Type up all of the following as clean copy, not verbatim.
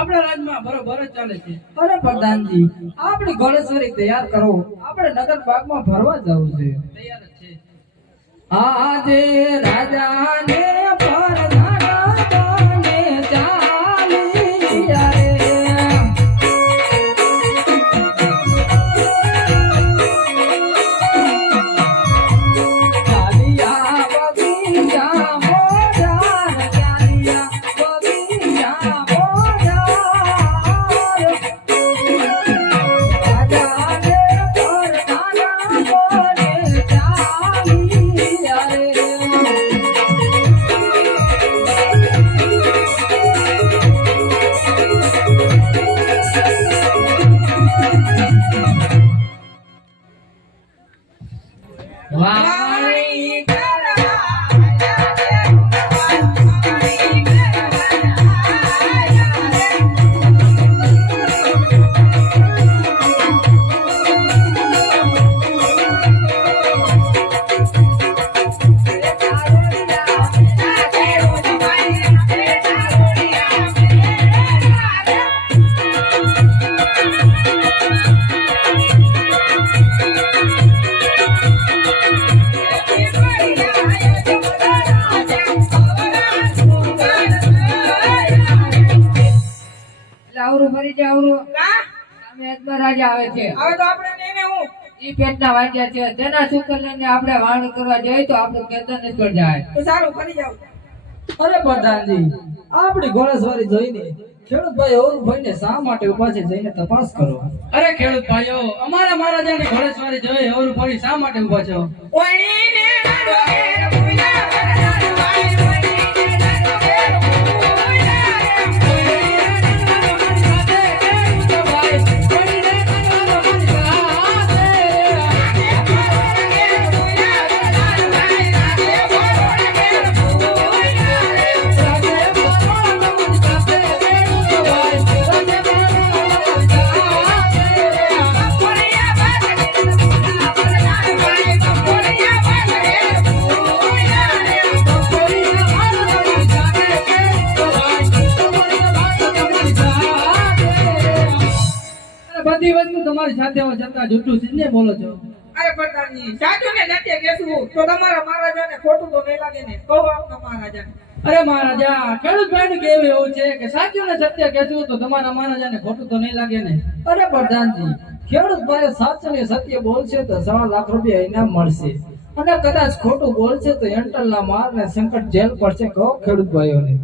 આપણા રાજમાં બરોબર જ ચાલે છે. અરે પ્રધાનજી, આપણી ઘોડેસવારી તૈયાર કરો, આપણે નગર બાગમાં ફરવા જવું છે. તૈયાર જ છે. આજે રાજાને પરધાને ચાલી રે આપણે વાણ કરવા જઈએ તો આપણું કેતન નિષ્ફળ જાય. તો સારું ફરી જાવ. અરે પ્રધાનજી, આપણી ઘોડેસવારી જોઈને ખેડૂત ભાઈ અવરુભાઈ ને શા માટે ઉભા છે જઈને તપાસ કરો. અરે ખેડૂત ભાઈઓ, અમારા મહારાજાની ઘોડેસવારી જોઈ અવરુભાઈ શા માટે ઉભા છો? બધી વસ્તુ તમારી સાથે હોય છતાં જૂઠું સિંહને બોલો છો. અરે પ્રધાનજી સાચું ને નથી કહેશું તો તમારા મહારાજાને ખોટું તો નહીં લાગે ને કહો આપના મહારાજાને. અરે મહારાજા, ખેડૂત ભાઈનું કહેવું એવું છે કે સાચું ને સત્ય કહેશું તો તમારા મહારાજાને ખોટું તો નહીં લાગે ને. અરે પ્રધાનજી, ખેડૂત ભાઈ સાચું ને સત્ય બોલશે તો 1.5 લાખ રૂપિયા ઇનામ મળશે અને કદાચ ખોટું બોલશે તો એન્ટલના માર ને સંકટ જેલ પડશે. કહો ખેડૂત ભાઈઓને.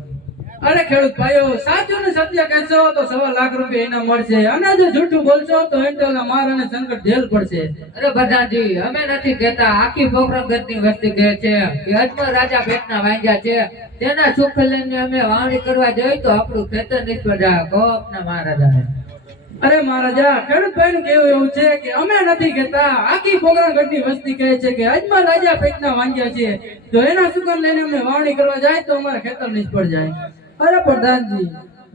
અરે ખેડૂત ભાઈઓ, સાચું ને સત્ય કહેશો તો 1.5 લાખ રૂપિયા ઇનામ મળશે અને જો જૂઠું બોલશો તો એન્ટલના માર અને સંકટ જેલ પડશે. અરે પ્રધાનજી, અમે નથી કહેતા, આખી પોકરણગઢની વસ્તી કહે છે કે અજમલ રાજા પેટના વાંજ્યા છે, તેના સુખ લઈને અમે વાવણી કરવા જઈએ તો આપણું ખેતર નિષ્ફળ જાય. કહો આપના મહારાજાને. અરે મહારાજા, ખેડૂત ભાઈનું કહેવું એવું છે કે અમે નથી કહેતા, આખી પોકરણગઢની વસ્તી કહે છે કે અજમલ રાજા પેટના વાંજ્યા છે, તો એના સુખ લઈને અમે વાવણી કરવા જાય તો અમારા ખેતર નિષ્ફળ જાય. અરે પ્રધાનજી,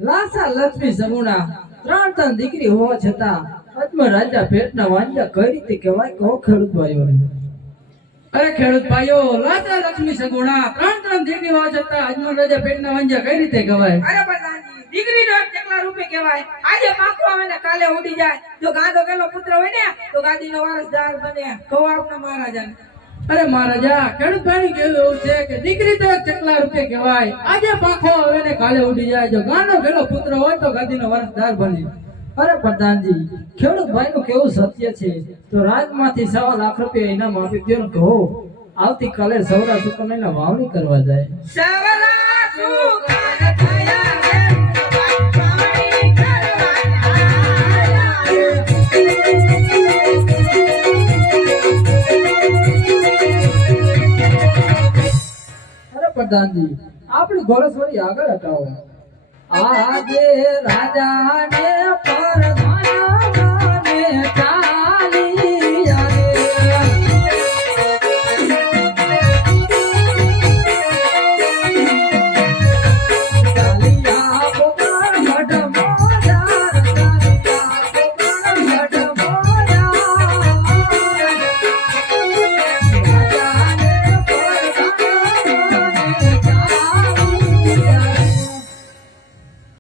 લાસા લક્ષ્મી સગુણા 3 દીકરી હોવા છતાં અજમલ રાજા પેટના વાંજ્યા કઈ રીતે કહેવાય? કહો ખેડૂત ભાઈઓને. અરે ખેડૂત ભાઈઓ, લાસા લક્ષ્મી સગુણા 3 દીકરી હોવા છતાં અજમલ રાજા પેટના વાંજ્યા કઈ રીતે કહેવાય? અરે પ્રધાનજી, દીકરીનો એક ચકલા રૂપે કહેવાય. આજે પાકો આવે ને કાલે ઉડી જાય. જો ગાંધો કેલો પુત્ર હોય ને તો ગાદીનો વારસદાર બને. કહો આપના મહારાજાને. અરે મહારાજા, ખેડૂત ભાઈનું કહેવું એવું છે કે દીકરી તો એક ચકલા રૂપે કહેવાય. આજે પાંખો આવે ને કાલે ઉડી જાય. જો ગાંડો ગેલો પુત્ર હોય તો ગાદીનો વારસદાર બને. અરે પ્રધાનજી, ખેડૂત ભાઈનું કેવું સત્ય છે તો રાજમાંથી 1.5 લાખ રૂપિયા ઇનામ આપી દો. કહો આવતીકાલે સૌરાષ્ટ્ર સુકન્યાની વાવણી કરવા જાય. સવલા સુકન થયા રે વાવણી કરવાના. અરે પ્રધાનજી, આપણી ઘોડેસવારી આગળ હટાવો. આજે રાજાને પર